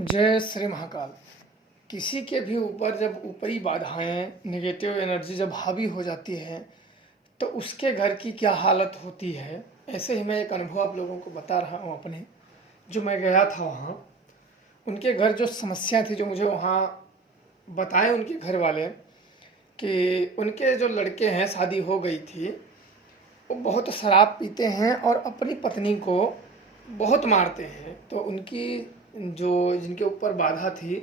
जय श्री महाकाल। किसी के भी ऊपर जब ऊपरी बाधाएं नेगेटिव एनर्जी जब हावी हो जाती है तो उसके घर की क्या हालत होती है। ऐसे ही मैं एक अनुभव आप लोगों को बता रहा हूँ अपने, जो मैं गया था वहाँ। उनके घर जो समस्या थी, जो मुझे वहाँ बताएं उनके घर वाले, कि उनके जो लड़के हैं, शादी हो गई थी, वो बहुत शराब पीते हैं और अपनी पत्नी को बहुत मारते हैं। तो उनकी जो जिनके ऊपर बाधा थी,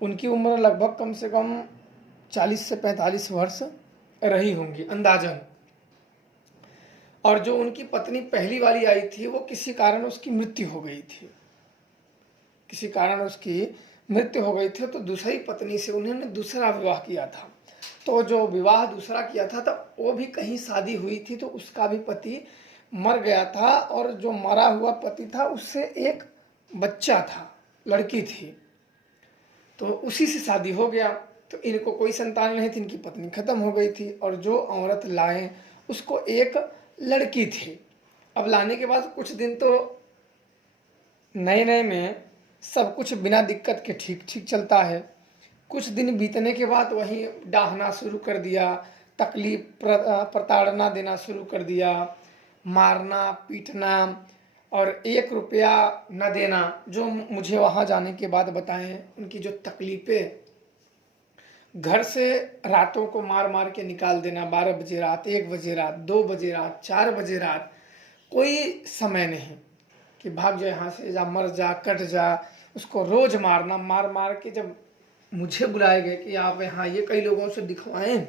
उनकी उम्र लगभग कम से कम 40 से 45 वर्ष रही होंगी अंदाजन। और जो उनकी पत्नी पहली वाली आई थी, वो किसी कारण उसकी मृत्यु हो गई थी। किसी कारण उसकी मृत्यु हो गई थी, तो दूसरी पत्नी से उन्होंने दूसरा विवाह किया था। तो जो विवाह दूसरा किया था, तब वो भी कहीं शादी हुई थी, तो उसका भी पति मर गया था। और जो मरा हुआ पति था, उससे एक बच्चा था, लड़की थी, तो उसी से शादी हो गया। तो इनको कोई संतान नहीं थी, इनकी पत्नी खत्म हो गई थी। और जो औरत लाए, उसको एक लड़की थी। अब लाने के बाद कुछ दिन तो नए नए में सब कुछ बिना दिक्कत के ठीक ठीक चलता है। कुछ दिन बीतने के बाद वहीं डाहना शुरू कर दिया, तकलीफ प्रताड़ना देना शुरू कर दिया, मारना पीटना, और 1 रुपया न देना। जो मुझे वहाँ जाने के बाद बताएं, उनकी जो तकलीफ़ें, घर से रातों को मार मार के निकाल देना, 12 बजे रात, 1 बजे रात, 2 बजे रात, 4 बजे रात, कोई समय नहीं कि भाग जा यहाँ से, जा मर जा, कट जा। उसको रोज मारना, मार मार के जब मुझे बुलाए गए कि आप यहाँ ये कई लोगों से दिखवाएं,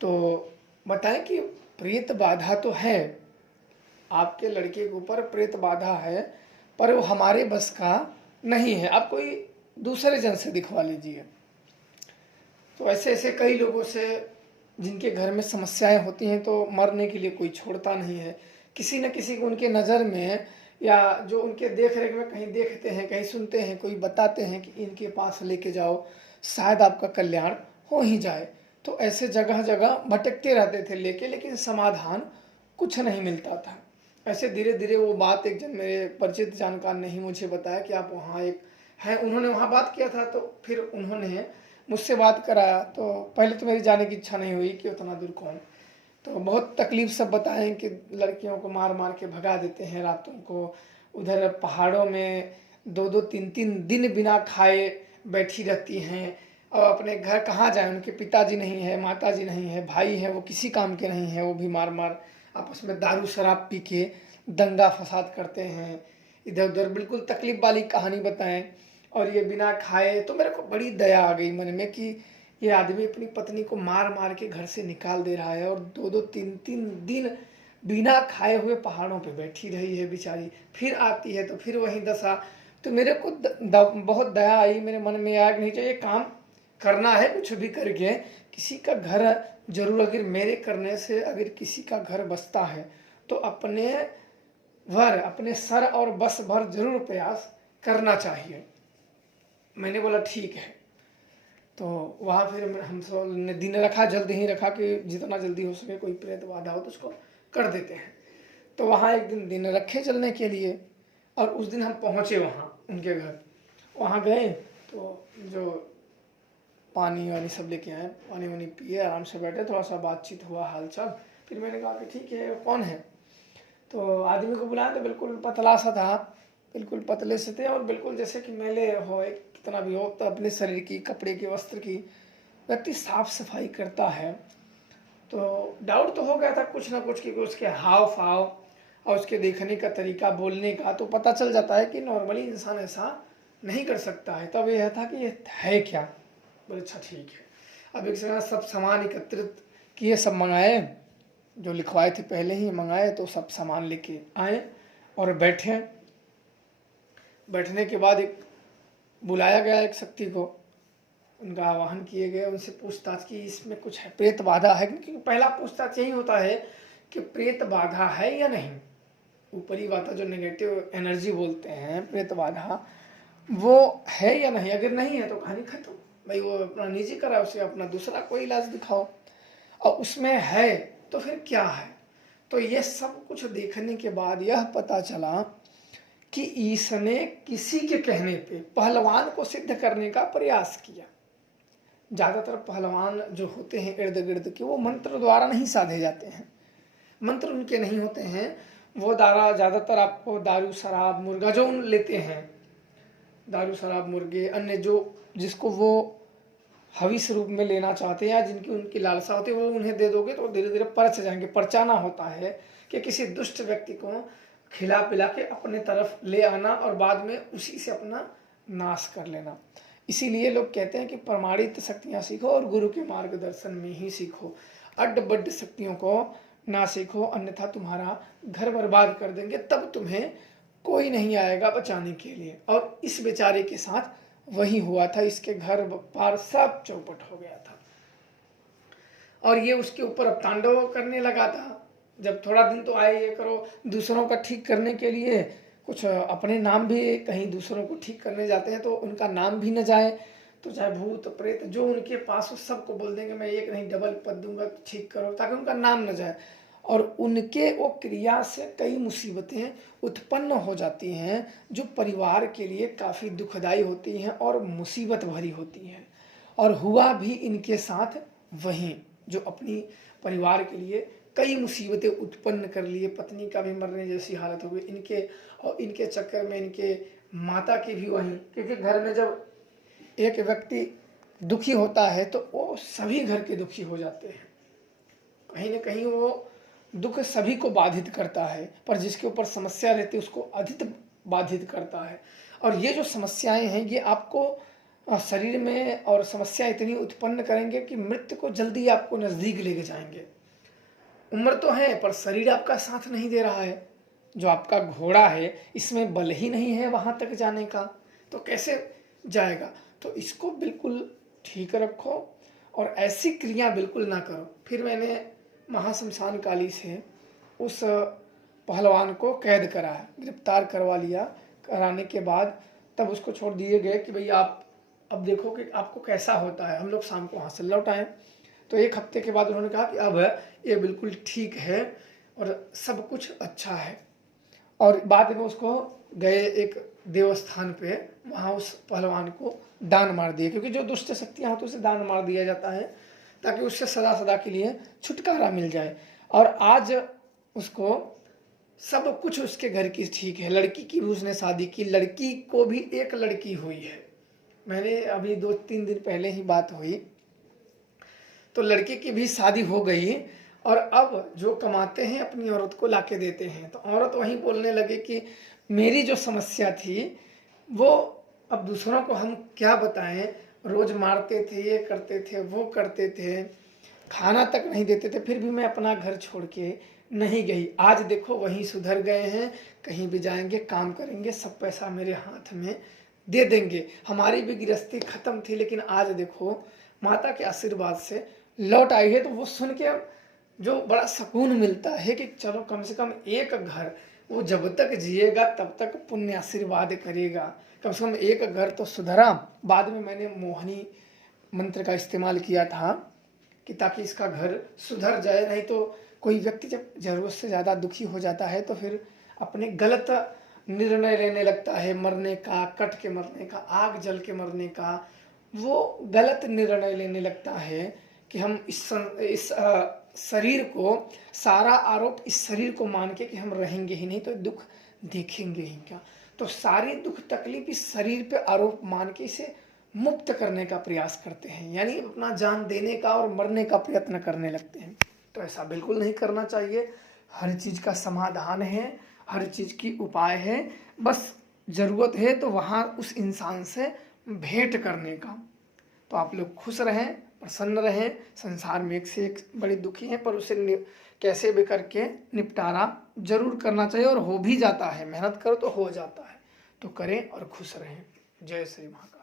तो बताएं कि प्रेत बाधा तो है, आपके लड़के के ऊपर प्रेत बाधा है, पर वो हमारे बस का नहीं है, आप कोई दूसरे जन से दिखवा लीजिए। तो ऐसे ऐसे कई लोगों से जिनके घर में समस्याएं होती हैं, तो मरने के लिए कोई छोड़ता नहीं है। किसी न किसी को उनके नज़र में, या जो उनके देख रेख में कहीं देखते हैं, कहीं सुनते हैं, कोई बताते हैं कि इनके पास लेके जाओ, शायद आपका कल्याण हो ही जाए। तो ऐसे जगह जगह भटकते रहते थे लेके, लेकिन समाधान कुछ नहीं मिलता था। ऐसे धीरे धीरे वो बात एक जन मेरे परिचित जानकार ने ही मुझे बताया कि आप वहाँ एक हैं, उन्होंने वहाँ बात किया था। तो फिर उन्होंने मुझसे बात कराया, तो पहले तो मेरी जाने की इच्छा नहीं हुई कि उतना दूर कौन। तो बहुत तकलीफ सब बताएं कि लड़कियों को मार मार के भगा देते हैं रातों को, उधर पहाड़ों में 2-2 3-3 दिन बिना खाए बैठी रहती हैं। और अपने घर कहाँ जाए, उनके पिताजी नहीं है, माताजी नहीं है, भाई है, वो किसी काम के नहीं है, वो भी मार मार आपस में दारू शराब पी के दंगा फसाद करते हैं, इधर उधर बिल्कुल तकलीफ वाली कहानी बताएं। और ये बिना खाए, तो मेरे को बड़ी दया आ गई मन में कि ये आदमी अपनी पत्नी को मार मार के घर से निकाल दे रहा है, और 2-2 3-3 दिन बिना खाए हुए पहाड़ों पे बैठी रही है बेचारी, फिर आती है तो फिर वही दशा। तो मेरे को बहुत दया आई, मेरे मन में आया कि नहीं चाहिए, काम करना है कुछ भी करके, किसी का घर जरूर, अगर मेरे करने से अगर किसी का घर बसता है, तो अपने भर, अपने सर और बस भर जरूर प्रयास करना चाहिए। मैंने बोला ठीक है। तो वहाँ फिर हम सब ने दिन रखा, जल्दी ही रखा कि जितना जल्दी हो सके कोई प्रेत बाधा हो तो उसको कर देते हैं। तो वहाँ एक दिन रखे चलने के लिए, और उस दिन हम पहुँचे वहाँ उनके घर। वहाँ गए तो जो पानी वानी सब लेके आए, पानी वानी पिए, आराम से बैठे, थोड़ा सा बातचीत हुआ, हालचाल। फिर मैंने कहा कि ठीक है, कौन है। तो आदमी को बुलाया, तो बिल्कुल पतला सा था, बिल्कुल पतले से थे, और बिल्कुल जैसे कि मैले हो, एक कितना भी हो, तो अपने शरीर की, कपड़े की, वस्त्र की व्यक्ति साफ सफाई करता है। तो डाउट तो हो गया था कुछ ना कुछ, क्योंकि उसके हाव भाव और उसके देखने का तरीका, बोलने का, तो पता चल जाता है कि नॉर्मली इंसान ऐसा नहीं कर सकता है। तब यह था कि ये है क्या। बोले अच्छा ठीक है। अब एक समय सब सामान एकत्रित किए, सब मंगाए, जो लिखवाए थे पहले ही मंगाए, तो सब सामान लेके आए और बैठे। बैठने के बाद एक बुलाया गया एक शक्ति को, उनका आवाहन किए गए, उनसे पूछताछ की इसमें कुछ है, प्रेत बाधा है, क्योंकि पहला पूछताछ यही होता है कि प्रेत बाधा है या नहीं। ऊपरी बाधा जो नेगेटिव एनर्जी बोलते हैं, प्रेत बाधा, वो है या नहीं। अगर नहीं है तो कहानी खत्म, भाई वो अपना निजी करा, उसे अपना दूसरा कोई इलाज दिखाओ। और उसमें है तो फिर क्या है। तो ये सब कुछ देखने के बाद यह पता चला कि इसने किसी के कहने पे पहलवान को सिद्ध करने का प्रयास किया। ज़्यादातर पहलवान जो होते हैं इर्द गिर्द के, वो मंत्र द्वारा नहीं साधे जाते हैं, मंत्र उनके नहीं होते हैं। वो ज़्यादातर आपको दारू शराब मुर्गा जो उन लेते हैं, दारू शराब मुर्गे अन्य जो जिसको वो हविस रूप में लेना चाहते हैं या जिनकी उनकी लालसा होती है, वो उन्हें दे दोगे तो धीरे धीरे परच जाएंगे। परचाना होता है कि किसी दुष्ट व्यक्ति को खिला पिला के अपने तरफ ले आना और बाद में उसी से अपना नाश कर लेना। इसीलिए लोग कहते हैं कि प्रमाणित शक्तियाँ सीखो और गुरु के मार्गदर्शन में ही सीखो, अड्ड बड्ड शक्तियों को ना सीखो, अन्यथा तुम्हारा घर बर्बाद कर देंगे, तब तुम्हें कोई नहीं आएगा बचाने के लिए। और इस बेचारे के साथ वही हुआ था, इसके घर पार सब चौपट हो गया था और ये उसके ऊपर अब तांडव करने लगा था। जब थोड़ा दिन तो आए ये करो, दूसरों का ठीक करने के लिए कुछ अपने नाम भी, कहीं दूसरों को ठीक करने जाते हैं तो उनका नाम भी न जाए, तो चाहे भूत प्रेत जो उनके पास हो सबको बोल देंगे मैं एक नहीं डबल पद दूंगा ठीक करो, ताकि उनका नाम न जाए। और उनके वो क्रिया से कई मुसीबतें उत्पन्न हो जाती हैं जो परिवार के लिए काफ़ी दुखदाई होती हैं और मुसीबत भरी होती हैं। और हुआ भी इनके साथ वही, जो अपनी परिवार के लिए कई मुसीबतें उत्पन्न कर लिए, पत्नी का भी मरने जैसी हालत हो गई इनके, और इनके चक्कर में इनके माता की भी वही, क्योंकि घर में जब एक व्यक्ति दुखी होता है तो वो सभी घर के दुखी हो जाते हैं, कहीं ना कहीं वो दुख सभी को बाधित करता है, पर जिसके ऊपर समस्या रहती है उसको अधिक बाधित करता है। और ये जो समस्याएं हैं ये आपको शरीर में और समस्या इतनी उत्पन्न करेंगे कि मृत्यु को जल्दी आपको नज़दीक लेके जाएंगे। उम्र तो है पर शरीर आपका साथ नहीं दे रहा है, जो आपका घोड़ा है इसमें बल ही नहीं है वहाँ तक जाने का, तो कैसे जाएगा। तो इसको बिल्कुल ठीक रखो और ऐसी क्रिया बिल्कुल ना करो। फिर मैंने महाशमशान काली से उस पहलवान को कैद कराया, गिरफ्तार करवा लिया। कराने के बाद तब उसको छोड़ दिए गए कि भाई आप अब देखो कि आपको कैसा होता है। हम लोग शाम को वहाँ से लौट आए, तो एक हफ्ते के बाद उन्होंने कहा कि अब ये बिल्कुल ठीक है और सब कुछ अच्छा है। और बाद में उसको गए एक देवस्थान पे, वहाँ उस पहलवान को दान मार दिए, क्योंकि जो दुष्ट शक्तियाँ होती हैं उसे दान मार दिया जाता है ताकि उससे सदा सदा के लिए छुटकारा मिल जाए। और आज उसको सब कुछ उसके घर की ठीक है, लड़की की भी उसने शादी की, लड़की को भी एक लड़की हुई है। मैंने अभी 2-3 दिन पहले ही बात हुई, तो लड़की की भी शादी हो गई और अब जो कमाते हैं अपनी औरत को लाके देते हैं। तो औरत वहीं बोलने लगे कि मेरी जो समस्या थी वो अब दूसरों को हम क्या बताएं, रोज़ मारते थे, ये करते थे, वो करते थे, खाना तक नहीं देते थे, फिर भी मैं अपना घर छोड़ के नहीं गई। आज देखो वहीं सुधर गए हैं, कहीं भी जाएंगे काम करेंगे, सब पैसा मेरे हाथ में दे देंगे। हमारी भी गृहस्थी खत्म थी लेकिन आज देखो माता के आशीर्वाद से लौट आई है। तो वो सुन के जो बड़ा सुकून मिलता है कि चलो कम से कम एक घर, वो जब तक जिएगा तब तक पुण्य आशीर्वाद करेगा, कम से कम एक घर तो सुधरा। बाद में मैंने मोहिनी मंत्र का इस्तेमाल किया था कि ताकि इसका घर सुधर जाए। नहीं तो कोई व्यक्ति जब ज़रूरत से ज़्यादा दुखी हो जाता है तो फिर अपने गलत निर्णय लेने लगता है, मरने का, कट के मरने का, आग जल के मरने का, वो गलत निर्णय लेने लगता है कि हम इस शरीर को, सारा आरोप इस शरीर को मान के कि हम रहेंगे ही नहीं तो दुख देखेंगे ही क्या। तो सारी दुख तकलीफ इस शरीर पे आरोप मान के इसे मुक्त करने का प्रयास करते हैं, यानी अपना जान देने का और मरने का प्रयत्न करने लगते हैं। तो ऐसा बिल्कुल नहीं करना चाहिए। हर चीज़ का समाधान है, हर चीज़ की उपाय है, बस ज़रूरत है तो वहाँ उस इंसान से भेंट करने का। तो आप लोग खुश रहें, प्रसन्न रहें। संसार में एक से एक बड़े दुखी हैं, पर उसे कैसे भी करके निपटारा जरूर करना चाहिए और हो भी जाता है। मेहनत करो तो हो जाता है, तो करें और खुश रहें। जय श्री महाकाल।